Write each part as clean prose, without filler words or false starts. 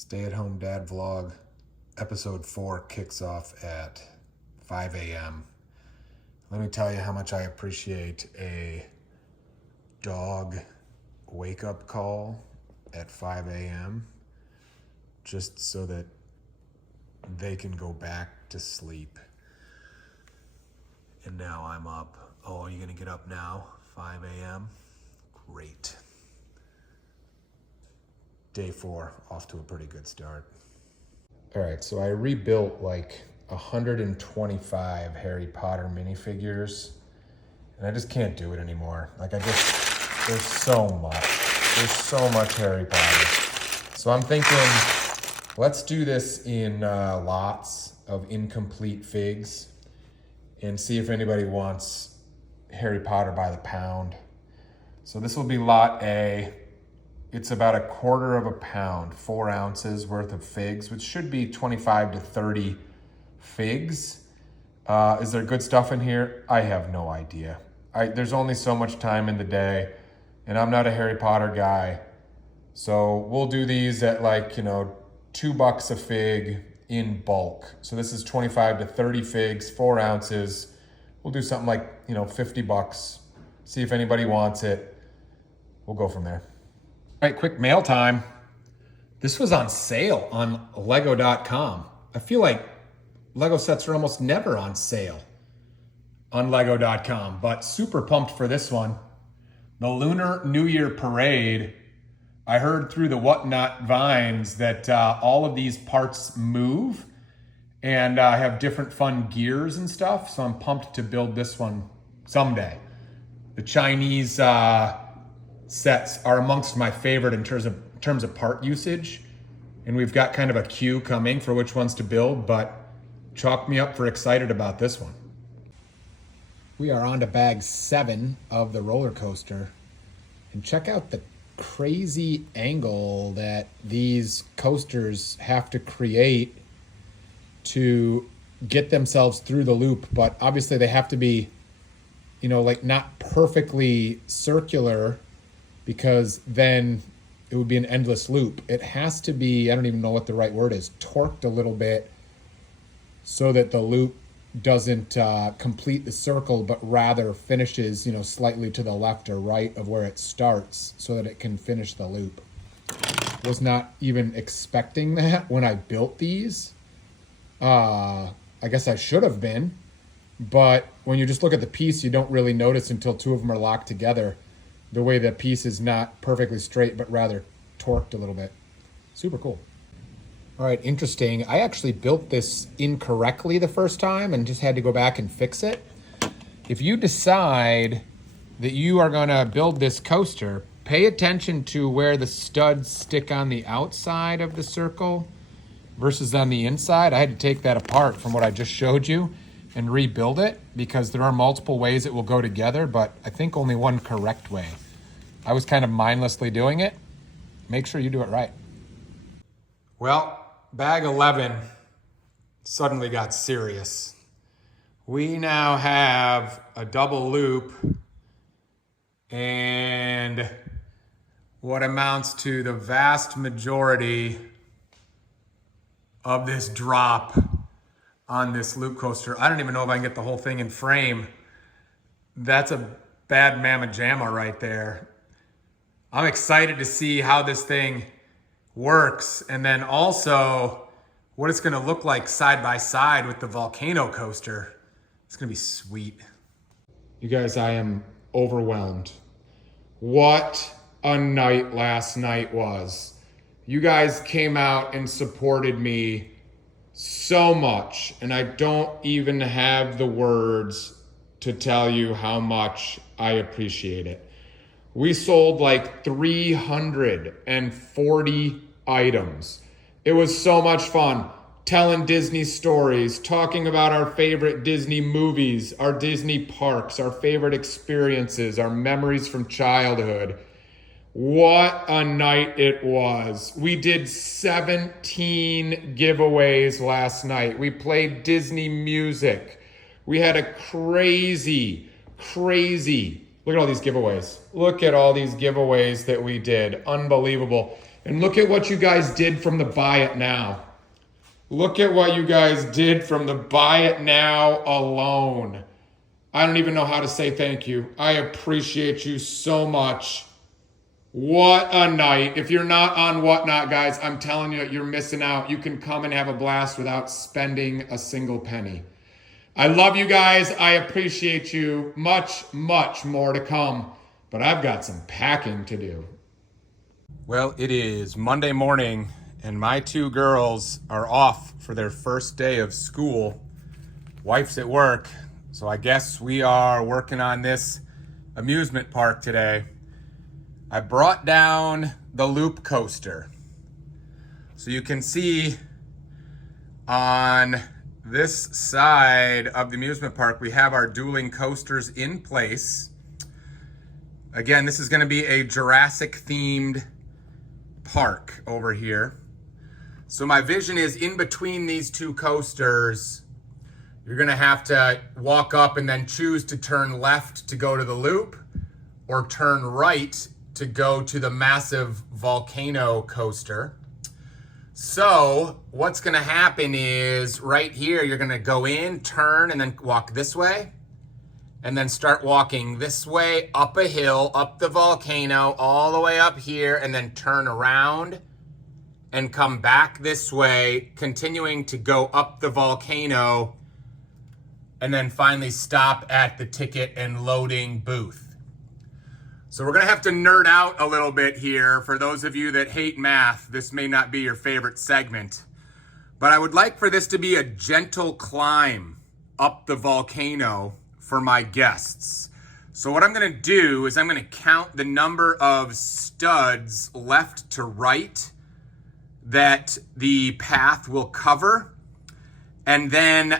Stay-at-home dad vlog. Episode 4 kicks off at 5 a.m. Let me tell you how much I appreciate a dog wake-up call at 5 a.m. just so that they can go back to sleep. And now I'm up. Oh, are you gonna get up now? 5 a.m.? Great. Day 4, off to a pretty good start. All right, so I rebuilt like 125 Harry Potter minifigures, and I just can't do it anymore. There's so much Harry Potter. So I'm thinking, let's do this in lots of incomplete figs and see if anybody wants Harry Potter by the pound. So this will be lot A. It's about 1/4 pound, 4 ounces worth of figs, which should be 25 to 30 figs. Is there good stuff in here? I have no idea. There's only so much time in the day, and I'm not a Harry Potter guy. So we'll do these at $2 a fig in bulk. So this is 25 to 30 figs, 4 ounces. We'll do something like, $50. See if anybody wants it. We'll go from there. All right, quick mail time. This was on sale on Lego.com. I feel like Lego sets are almost never on sale on Lego.com, but super pumped for this one. The Lunar New Year Parade. I heard through the Whatnot vines that all of these parts move and have different fun gears and stuff, so I'm pumped to build this one someday. The Chinese sets are amongst my favorite in terms of part usage, and we've got kind of a queue coming for which ones to build, but chalk me up for excited about this one. We are on to bag 7 of the roller coaster, and check out the crazy angle that these coasters have to create to get themselves through the loop, but obviously they have to be not perfectly circular, because then it would be an endless loop. It has to be, I don't even know what the right word is, torqued a little bit so that the loop doesn't complete the circle, but rather finishes, slightly to the left or right of where it starts so that it can finish the loop. Was not even expecting that when I built these. I guess I should have been, but when you just look at the piece, you don't really notice until 2 of them are locked together the way the piece is not perfectly straight, but rather torqued a little bit. Super cool. All right, interesting. I actually built this incorrectly the first time and just had to go back and fix it. If you decide that you are gonna build this coaster, pay attention to where the studs stick on the outside of the circle versus on the inside. I had to take that apart from what I just showed you and rebuild it, because there are multiple ways it will go together, but I think only one correct way. I was kind of mindlessly doing it. Make sure you do it right. Well, bag 11 suddenly got serious. We now have a double loop and what amounts to the vast majority of this drop on this loop coaster. I don't even know if I can get the whole thing in frame. That's a bad mamma jamma right there. I'm excited to see how this thing works, and then also what it's gonna look like side by side with the volcano coaster. It's gonna be sweet. You guys, I am overwhelmed. What a night last night was. You guys came out and supported me so much, and I don't even have the words to tell you how much I appreciate it. We sold like 340 items. It was so much fun telling Disney stories, talking about our favorite Disney movies, our Disney parks, our favorite experiences, our memories from childhood. What a night it was. We did 17 giveaways last night. We played Disney music. We had a crazy, look at all these giveaways. Look at all these giveaways that we did. Unbelievable. And look at what you guys did from the buy it now. Look at what you guys did from the buy it now alone. I don't even know how to say thank you. I appreciate you so much. What a night. If you're not on Whatnot, guys, I'm telling you, you're missing out. You can come and have a blast without spending a single penny. I love you guys. I appreciate you. Much, much more to come. But I've got some packing to do. Well, it is Monday morning, and my two girls are off for their first day of school. Wife's at work, so I guess we are working on this amusement park today. I brought down the loop coaster. So you can see on this side of the amusement park, we have our dueling coasters in place. Again, this is going to be a Jurassic themed park over here. So my vision is in between these two coasters, you're going to have to walk up and then choose to turn left to go to the loop or turn right to go to the massive volcano coaster. So what's going to happen is right here, you're going to go in, turn, and then walk this way, and then start walking this way up a hill, up the volcano, all the way up here, and then turn around and come back this way, continuing to go up the volcano, and then finally stop at the ticket and loading booth. So we're going to have to nerd out a little bit here. For those of you that hate math, this may not be your favorite segment. But I would like for this to be a gentle climb up the volcano for my guests. So what I'm going to do is I'm going to count the number of studs left to right that the path will cover, and then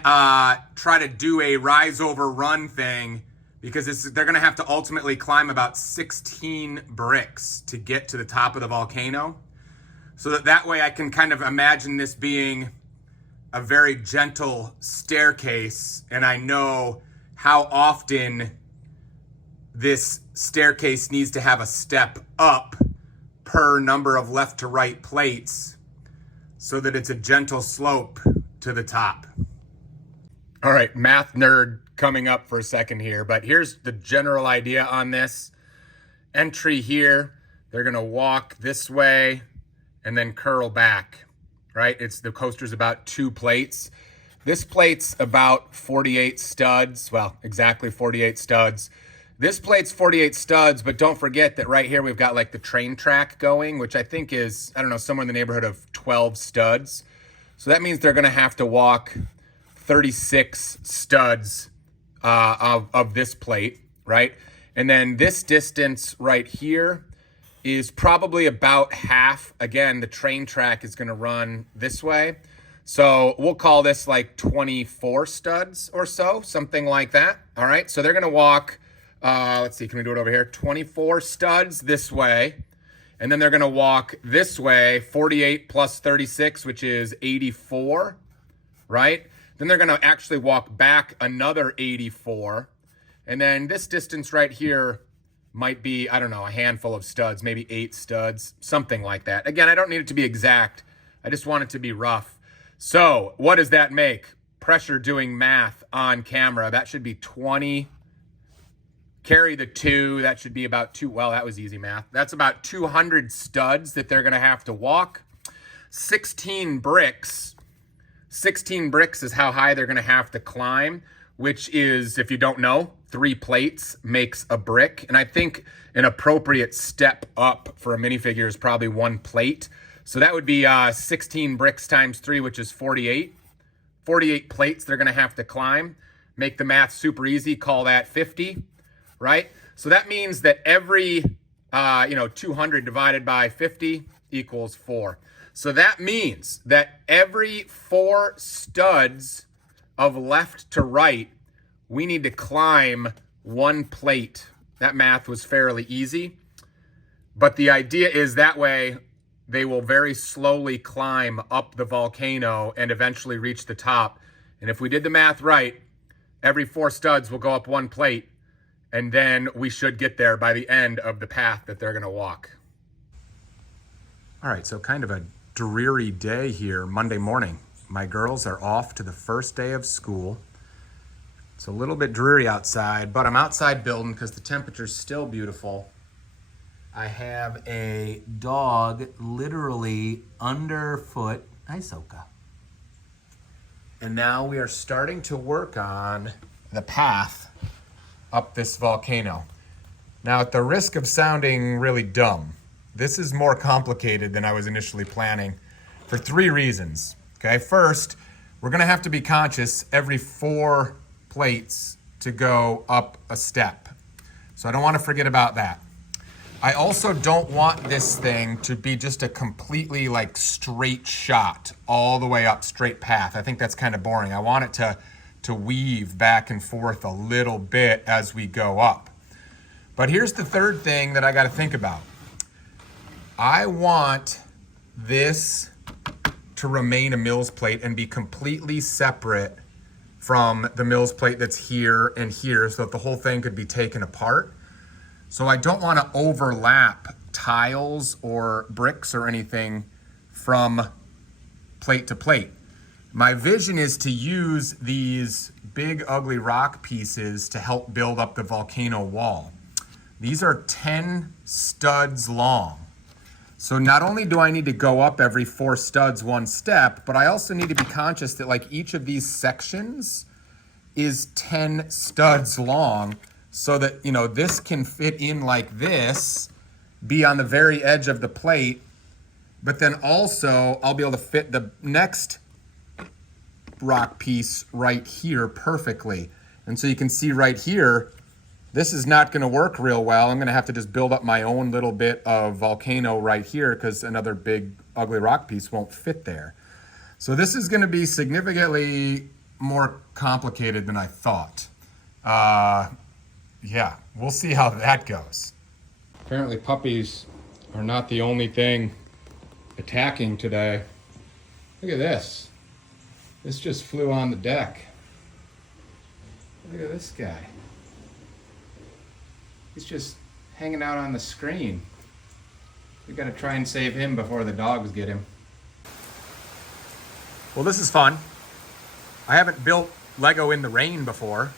try to do a rise over run thing, because they're going to have to ultimately climb about 16 bricks to get to the top of the volcano. So that way I can kind of imagine this being a very gentle staircase, and I know how often this staircase needs to have a step up per number of left to right plates so that it's a gentle slope to the top. All right, math nerd coming up for a second here, but here's the general idea on this. Entry here, they're gonna walk this way and then curl back, right? The coaster's about 2 plates. This plate's about 48 studs, well, exactly 48 studs. This plate's 48 studs, but don't forget that right here we've got like the train track going, which I think is, I don't know, somewhere in the neighborhood of 12 studs. So that means they're gonna have to walk 36 studs of this plate, right? And then this distance right here is probably about half. Again, the train track is going to run this way. So we'll call this like 24 studs or so, something like that. All right, so they're going to walk, let's see, can we do it over here? 24 studs this way. And then they're going to walk this way, 48 plus 36, which is 84, right? Then they're going to actually walk back another 84. And then this distance right here might be, I don't know, a handful of studs, maybe 8 studs, something like that. Again, I don't need it to be exact. I just want it to be rough. So what does that make? Pressure doing math on camera. That should be 20. Carry the 2. That should be about 2. Well, that was easy math. That's about 200 studs that they're going to have to walk. 16 bricks. 16 bricks is how high they're going to have to climb, which is, if you don't know, 3 plates makes a brick. And I think an appropriate step up for a minifigure is probably 1 plate. So that would be 16 bricks times 3, which is 48. 48 plates they're going to have to climb. Make the math super easy. Call that 50, right? So that means that every, 200 divided by 50 equals 4. So that means that every 4 studs of left to right, we need to climb 1 plate. That math was fairly easy. But the idea is that way they will very slowly climb up the volcano and eventually reach the top. And if we did the math right, every 4 studs will go up 1 plate, and then we should get there by the end of the path that they're going to walk. All right, so kind of a dreary day here, Monday morning. My girls are off to the first day of school. It's a little bit dreary outside, but I'm outside building because the temperature's still beautiful. I have a dog literally underfoot. Hi, Soka. And now we are starting to work on the path up this volcano. Now, at the risk of sounding really dumb, this is more complicated than I was initially planning for 3 reasons. Okay, first, we're gonna have to be conscious every 4 plates to go up a step. So I don't wanna forget about that. I also don't want this thing to be just a completely like straight shot all the way up, straight path. I think that's kind of boring. I want it to weave back and forth a little bit as we go up. But here's the third thing that I gotta think about. I want this to remain a Mills plate and be completely separate from the Mills plate that's here and here so that the whole thing could be taken apart. So I don't want to overlap tiles or bricks or anything from plate to plate. My vision is to use these big ugly rock pieces to help build up the volcano wall. These are 10 studs long. So not only do I need to go up every 4 studs 1 step, but I also need to be conscious that like each of these sections is 10 studs long so that, you know, this can fit in like this, be on the very edge of the plate, but then also I'll be able to fit the next rock piece right here perfectly. And so you can see right here, this is not going to work real well. I'm going to have to just build up my own little bit of volcano right here because another big ugly rock piece won't fit there. So this is going to be significantly more complicated than I thought. Yeah, we'll see how that goes. Apparently puppies are not the only thing attacking today. Look at this. This just flew on the deck. Look at this guy. He's just hanging out on the screen. We gotta try and save him before the dogs get him. Well, this is fun. I haven't built Lego in the rain before.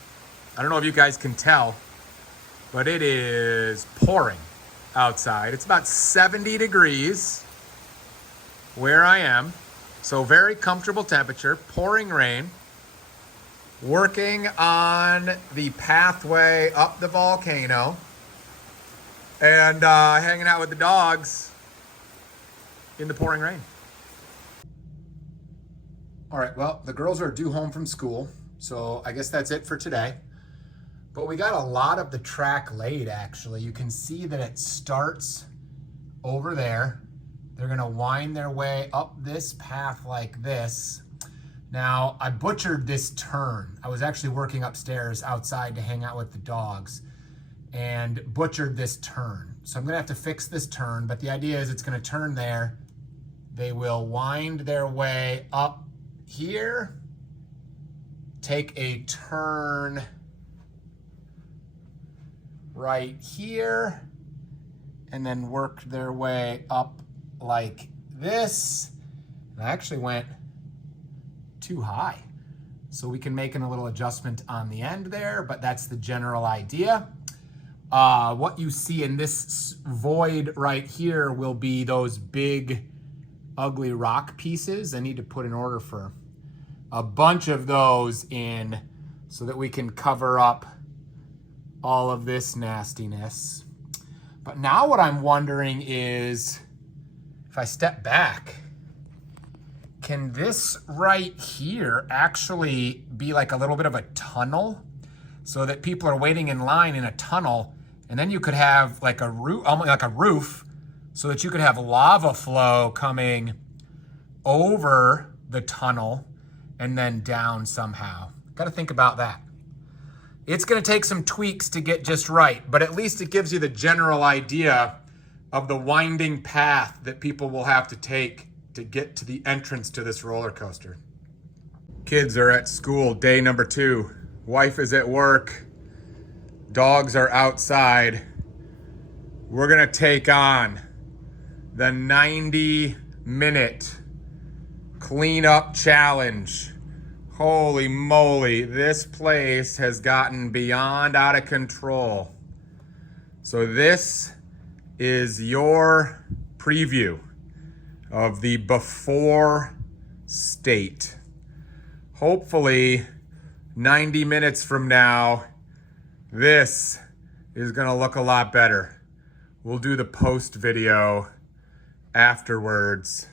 I don't know if you guys can tell, but it is pouring outside. It's about 70 degrees where I am. So very comfortable temperature, pouring rain. Working on the pathway up the volcano and hanging out with the dogs in the pouring rain. All right, well, the girls are due home from school, so I guess that's it for today. But we got a lot of the track laid, actually. You can see that it starts over there. They're gonna wind their way up this path like this. Now, I butchered this turn. I was actually working upstairs outside to hang out with the dogs and butchered this turn. So I'm gonna have to fix this turn, but the idea is it's gonna turn there. They will wind their way up here, take a turn right here, and then work their way up like this. And I actually went too high. So we can make a little adjustment on the end there, but that's the general idea. What you see in this void right here will be those big, ugly rock pieces. I need to put an order for a bunch of those in so that we can cover up all of this nastiness. But now what I'm wondering is, if I step back, can this right here actually be like a little bit of a tunnel so that people are waiting in line in a tunnel, and then you could have like a roof, almost like a roof, so that you could have lava flow coming over the tunnel and then down somehow. Got to think about that. It's going to take some tweaks to get just right, but at least it gives you the general idea of the winding path that people will have to take to get to the entrance to this roller coaster. Kids are at school, day number 2. Wife is at work. Dogs are outside. We're gonna take on the 90-minute cleanup challenge. Holy moly, this place has gotten beyond out of control. So this is your preview of the before state. Hopefully 90 minutes from now, this is gonna look a lot better. We'll do the post video afterwards.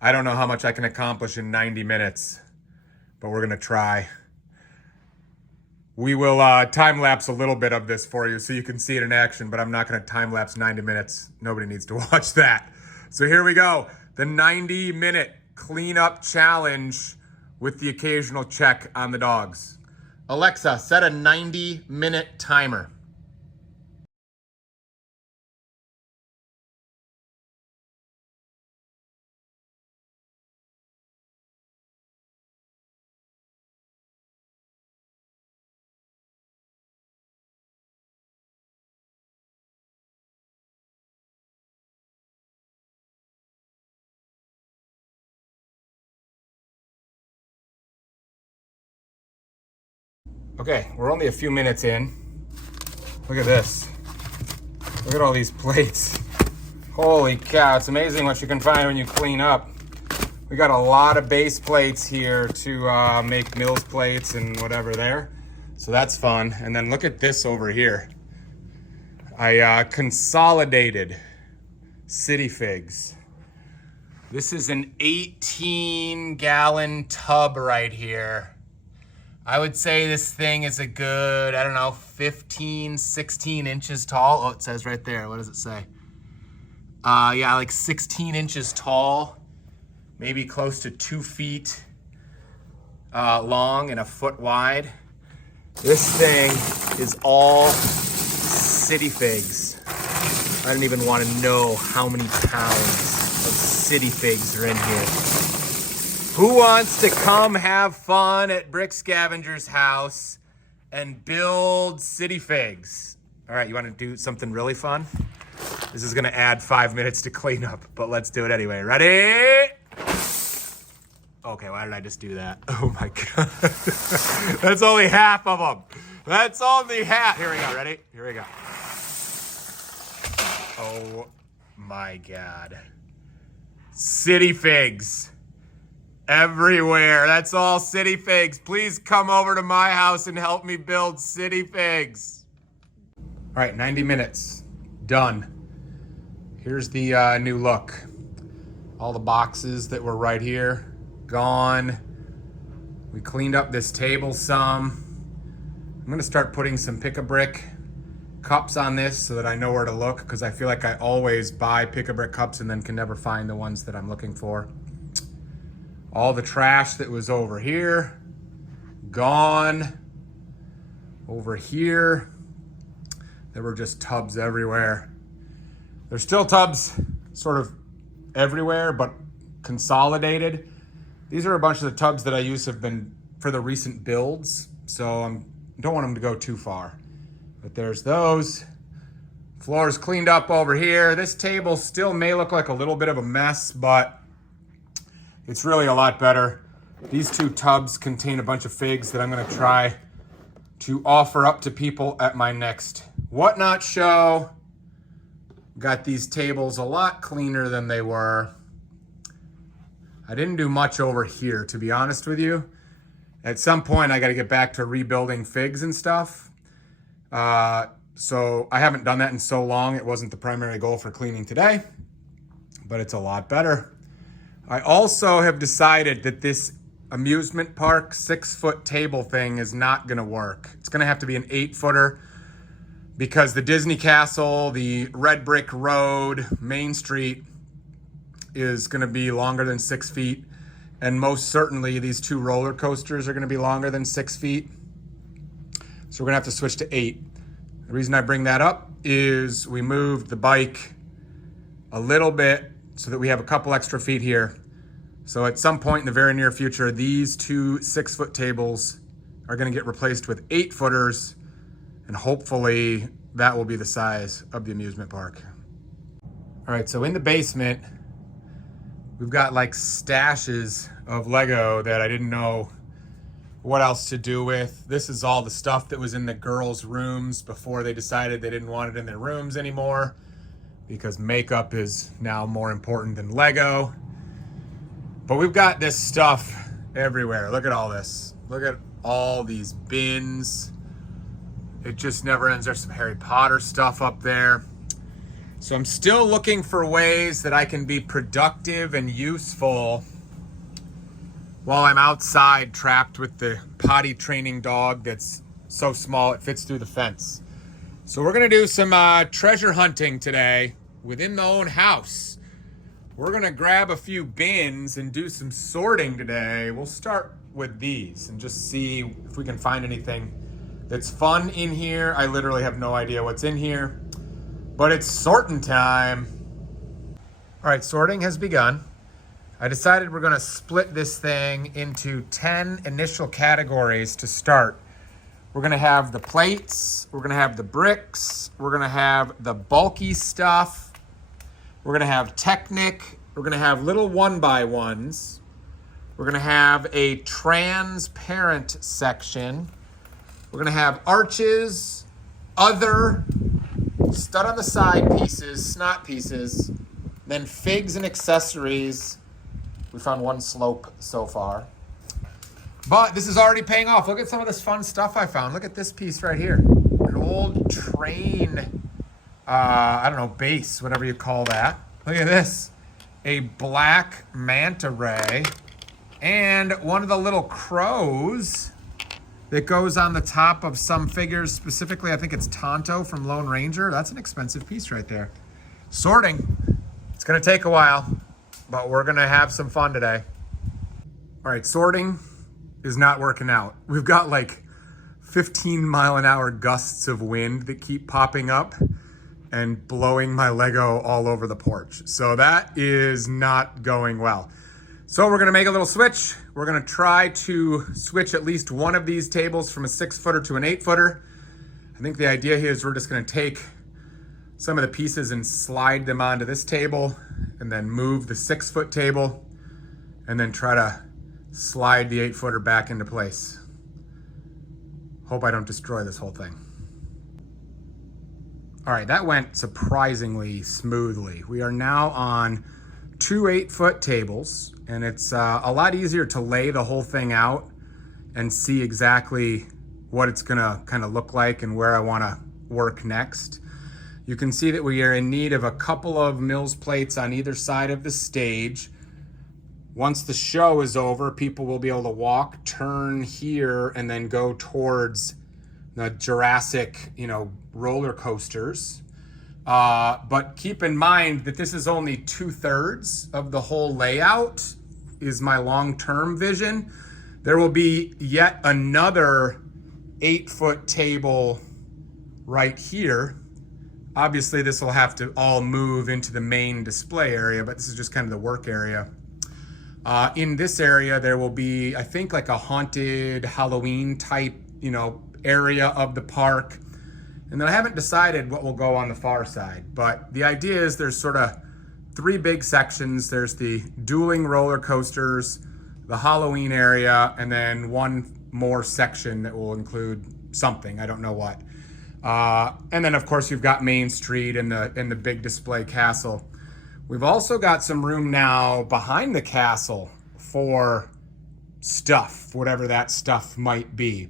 I don't know how much I can accomplish in 90 minutes, but we're gonna try. We will time lapse a little bit of this for you so you can see it in action, but I'm not gonna time lapse 90 minutes. Nobody needs to watch that. So here we go. The 90-minute cleanup challenge with the occasional check on the dogs. Alexa, set a 90-minute timer. Okay, we're only a few minutes in. Look at this. Look at all these plates. Holy cow, it's amazing what you can find when you clean up. We got a lot of base plates here to make Mills plates and whatever there. So that's fun. And then look at this over here. I consolidated city figs. This is an 18-gallon tub right here. I would say this thing is a good, I don't know, 15, 16 inches tall. Oh, it says right there. What does it say? Yeah, like 16 inches tall, maybe close to 2 feet long and a foot wide. This thing is all city figs. I don't even want to know how many pounds of city figs are in here. Who wants to come have fun at Brick Scavenger's house and build city figs? All right, you want to do something really fun? This is gonna add 5 minutes to clean up, but let's do it anyway. Ready? Okay, why did I just do that? Oh my God. That's only half of them. That's only half. Here we go, ready? Here we go. Oh my God. City figs. Everywhere. That's all city figs. Please come over to my house and help me build city figs. All right, 90 minutes. Done. Here's the new look. All the boxes that were right here, gone. We cleaned up this table some. I'm gonna start putting some pick-a-brick cups on this so that I know where to look, because I feel like I always buy pick-a-brick cups and then can never find the ones that I'm looking for. All the trash that was over here, gone. Over here, there were just tubs everywhere. There's still tubs sort of everywhere, but consolidated. These are a bunch of the tubs that I use have been for the recent builds, so I don't want them to go too far. But there's those. Floor's cleaned up over here. This table still may look like a little bit of a mess, but it's really a lot better. These 2 tubs contain a bunch of figs that I'm gonna try to offer up to people at my next Whatnot show. Got these tables a lot cleaner than they were. I didn't do much over here, to be honest with you. At some point, I gotta get back to rebuilding figs and stuff. So I haven't done that in so long. It wasn't the primary goal for cleaning today, but it's a lot better. I also have decided that this amusement park 6-foot table thing is not gonna work. It's gonna have to be an 8-footer because the Disney Castle, the Red Brick Road, Main Street is gonna be longer than 6 feet. And most certainly these 2 roller coasters are gonna be longer than 6 feet. So we're gonna have to switch to 8. The reason I bring that up is we moved the bike a little bit so that we have a couple extra feet here. So at some point in the very near future, these 2 6-foot tables are gonna get replaced with 8-footers, and hopefully that will be the size of the amusement park. All right, so in the basement, we've got like stashes of Lego that I didn't know what else to do with. This is all the stuff that was in the girls' rooms before they decided they didn't want it in their rooms anymore because makeup is now more important than Lego. But we've got this stuff everywhere. Look at all this. Look at all these bins. It just never ends. There's some Harry Potter stuff up there. So I'm still looking for ways that I can be productive and useful while I'm outside trapped with the potty training dog that's so small it fits through the fence. So we're gonna do some treasure hunting today within the own house. We're gonna grab a few bins and do some sorting today. We'll start with these and just see if we can find anything that's fun in here. I literally have no idea what's in here, but it's sorting time. All right, sorting has begun. I decided we're gonna split this thing into 10 initial categories to start. We're gonna have the plates, we're gonna have the bricks, we're gonna have the bulky stuff, we're gonna have Technic, we're gonna have little 1x1s, we're gonna have a transparent section, we're gonna have arches, other, stud on the side pieces, snot pieces, then figs and accessories. We found one slope so far, but this is already paying off. Look at some of this fun stuff I found. Look at this piece right here. An old train, I don't know, base, whatever you call that. Look at this. A black manta ray and one of the little crows that goes on the top of some figures. Specifically, I think it's Tonto from Lone Ranger. That's an expensive piece right there. Sorting. It's gonna take a while, but we're gonna have some fun today. All right, sorting is not working out. We've got like 15-mile-an-hour gusts of wind that keep popping up and blowing my Lego all over the porch. So that is not going well. So we're gonna make a little switch. We're gonna try to switch at least one of these tables from a 6-footer to an 8-footer. I think the idea here is we're just gonna take some of the pieces and slide them onto this table and then move the 6-foot table and then try to slide the 8-footer back into place. Hope I don't destroy this whole thing. All right, that went surprisingly smoothly. We are now on 2 8-foot tables, and it's a lot easier to lay the whole thing out and see exactly what it's gonna kind of look like and where I wanna work next. You can see that we are in need of a couple of Mills plates on either side of the stage. Once the show is over, people will be able to walk, turn here, and then go towards the Jurassic, roller coasters. But keep in mind that this is only 2/3 of the whole layout is my long-term vision. There will be yet another 8-foot table right here. Obviously, this will have to all move into the main display area, but this is just kind of the work area. In this area, there will be, I think, like a haunted Halloween type, area of the park. And then I haven't decided what will go on the far side, but the idea is there's sort of 3 big sections. There's the dueling roller coasters, the Halloween area, and then one more section that will include something, I don't know what. And then of course you've got Main Street and the big display castle. We've also got some room now behind the castle for stuff, whatever that stuff might be.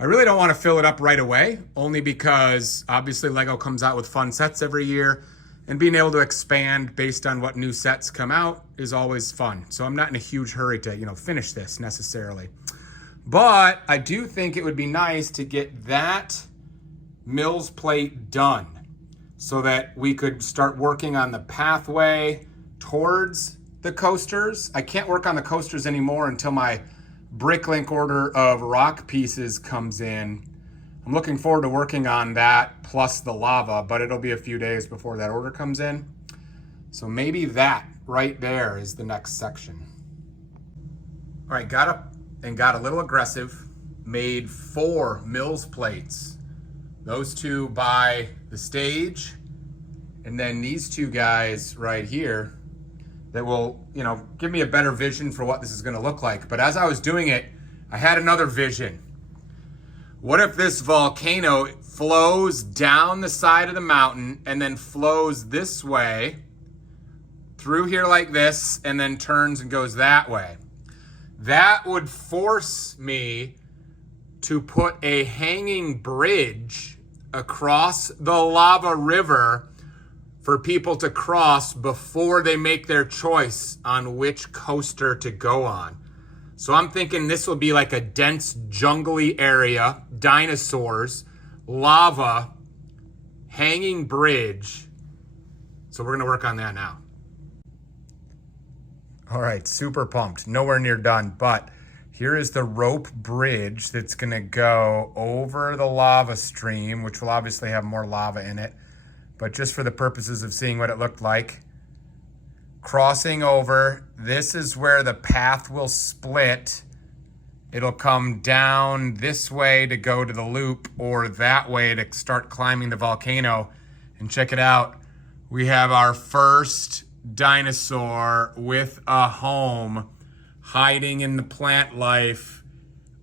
I really don't want to fill it up right away, only because obviously Lego comes out with fun sets every year, and being able to expand based on what new sets come out is always fun. So I'm not in a huge hurry to, finish this necessarily. But I do think it would be nice to get that Mills plate done so that we could start working on the pathway towards the coasters. I can't work on the coasters anymore until my Bricklink order of rock pieces comes in. I'm looking forward to working on that plus the lava, but it'll be a few days before that order comes in. So maybe that right there is the next section. All right, got up and got a little aggressive, made 4 Mills plates. Those 2 by the stage and then these two guys right here that will, give me a better vision for what this is gonna look like. But as I was doing it, I had another vision. What if this volcano flows down the side of the mountain and then flows this way through here like this and then turns and goes that way? That would force me to put a hanging bridge across the lava river for people to cross before they make their choice on which coaster to go on. So I'm thinking this will be like a dense jungly area, dinosaurs, lava, hanging bridge. So we're gonna work on that now. All right, super pumped. Nowhere near done, but here is the rope bridge that's gonna go over the lava stream, which will obviously have more lava in it, but just for the purposes of seeing what it looked like. Crossing over, this is where the path will split. It'll come down this way to go to the loop or that way to start climbing the volcano. And check it out, we have our first dinosaur with a home hiding in the plant life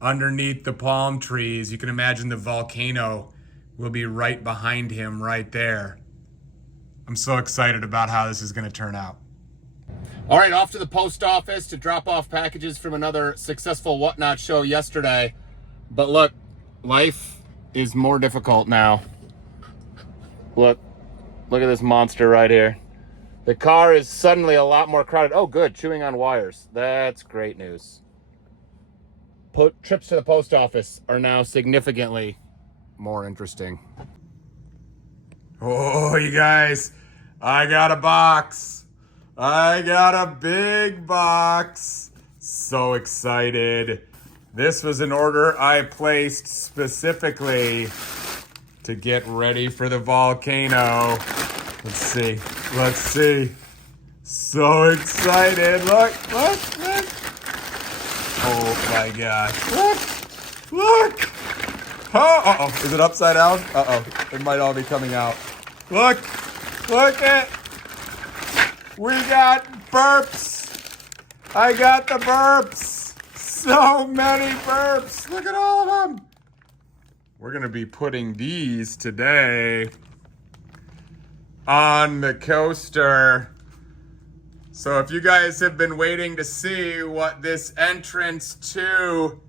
underneath the palm trees. You can imagine the volcano will be right behind him right there. I'm so excited about how this is gonna turn out. All right, off to the post office to drop off packages from another successful Whatnot show yesterday. But look, life is more difficult now. Look at this monster right here. The car is suddenly a lot more crowded. Oh, good, chewing on wires. That's great news. Trips to the post office are now significantly more interesting. Oh, you guys, I got a box. I got a big box. So excited. This was an order I placed specifically to get ready for the volcano. Let's see. So excited. Look. Oh my gosh. Look. Oh, uh-oh. Is it upside down? Uh-oh. It might all be coming out. Look it. We got burps. I got the burps. So many burps. Look at all of them. We're going to be putting these today on the coaster. So if you guys have been waiting to see what this entrance to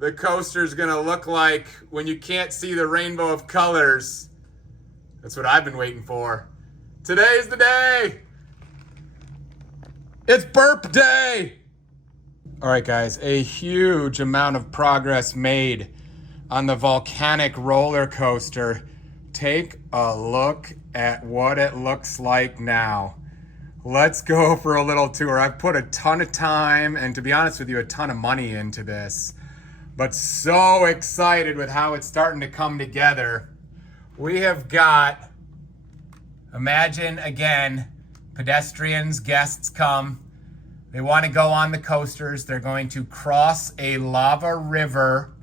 the coaster is going to look like when you can't see the rainbow of colors, that's what I've been waiting for. Today's the day. It's burp day. All right, guys, a huge amount of progress made on the volcanic roller coaster. Take a look at what it looks like now. Let's go for a little tour. I've put a ton of time and, to be honest with you, a ton of money into this, but so excited with how it's starting to come together. We have got, imagine again, pedestrians, guests come. They want to go on the coasters. They're going to cross a lava river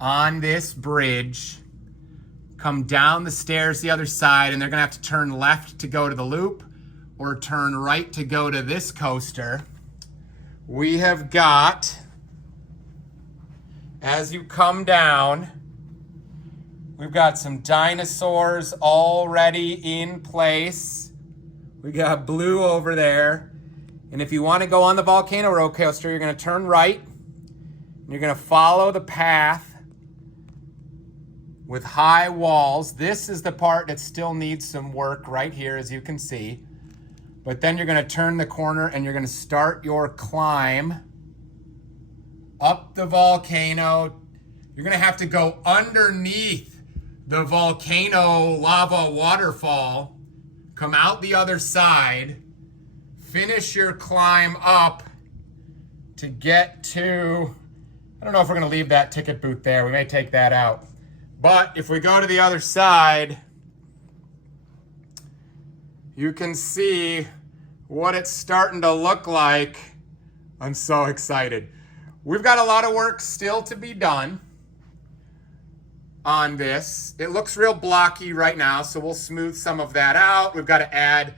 on this bridge, come down the stairs the other side, and they're going to have to turn left to go to the loop or turn right to go to this coaster. We have got, as you come down, we've got some dinosaurs already in place. We got Blue over there. And if you want to go on the volcano roller coaster, you're going to turn right. And you're going to follow the path with high walls. This is the part that still needs some work right here, as you can see. But then you're going to turn the corner and you're going to start your climb up the volcano. You're going to have to go underneath the volcano lava waterfall, come out the other side, finish your climb up to get to, I don't know if we're going to leave that ticket booth there. We may take that out. But if we go to the other side, you can see what it's starting to look like. I'm so excited. We've got a lot of work still to be done. on this. It looks real blocky right now, so we'll smooth some of that out. We've got to add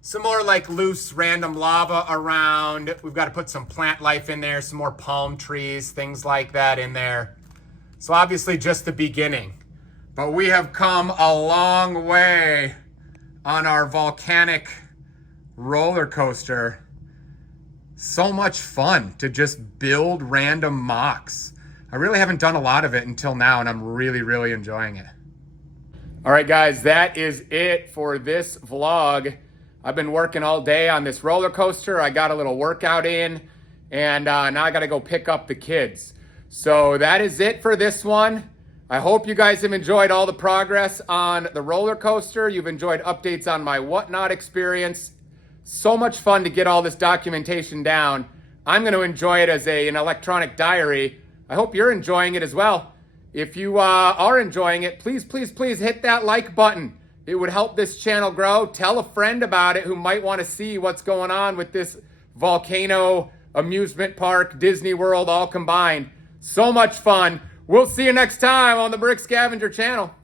some more like loose random lava around. We've got to put some plant life in there, some more palm trees, things like that in there. So obviously just the beginning. But we have come a long way on our volcanic roller coaster. So much fun to just build random mocks. I really haven't done a lot of it until now, and I'm really, really enjoying it. All right, guys, that is it for this vlog. I've been working all day on this roller coaster. I got a little workout in, and now I got to go pick up the kids. So that is it for this one. I hope you guys have enjoyed all the progress on the roller coaster. You've enjoyed updates on my whatnot experience. So much fun to get all this documentation down. I'm going to enjoy it as an electronic diary. I hope you're enjoying it as well. If you are enjoying it, please, please, please hit that like button. It would help this channel grow. Tell a friend about it who might want to see what's going on with this volcano, amusement park, Disney World all combined. So much fun. We'll see you next time on the Brick Scavenger channel.